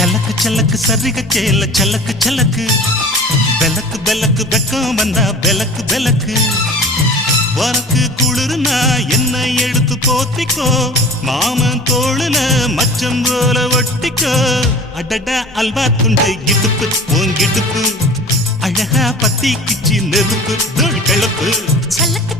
சலக்கு சலக்கு சரிக சேல சலக்கு சலக்கு பெலக்கு பெலக்கு வெக்கம் வந்தா பெலக்கு பெலக்கு உனக்கு குளிர்னா என்னை எடுத்து போத்திக்கோ மாமன் தோளுல மச்சம் போல ஒட்டிக்கோ அடடா அல்வா துண்டு இடுப்பு உன் இடுப்பு அழகா பத்தி கிச்சி நெருப்பு தோள் கிளப்பு சலக்கு